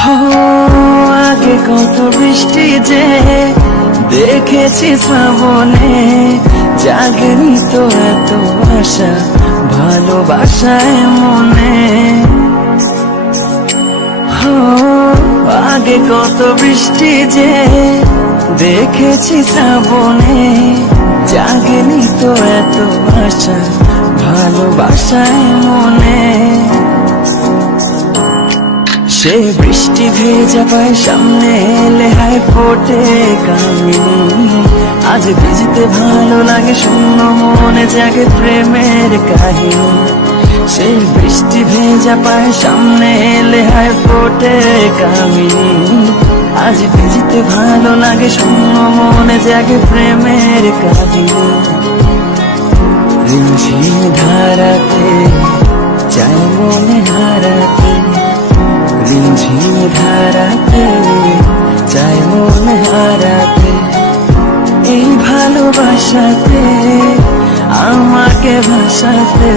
আগে কত বৃষ্টি যে দেখেছি শ্রাবণে, জাগেনি তো এত আশা ভালোবাসায় মনে। আগে কত বৃষ্টি যে দেখেছি শ্রাবণে, জাগেনি তো এত আশা ভালোবাসায় মনে। সে বৃষ্টি ভেজা পায় সামনে এলে হায় ফোটে কামিনী। আজ ভিজতে ভালো লাগে শূন্য মনে জাগে প্রেমের কাহিনী। সেই বৃষ্টি ভেজা পায় সামনে এলে হায় ফোটে কামিনী। আজ ভিজতে ভালো লাগে শূন্য মনে জাগে প্রেমের কাহিনী। রিমঝিম ধারাতে চাই মনে হারাতে, রিমঝিম ধারাতে চাই মনে হারাতে। এই ভালোবাসাতে আমাকে ভাসাতে।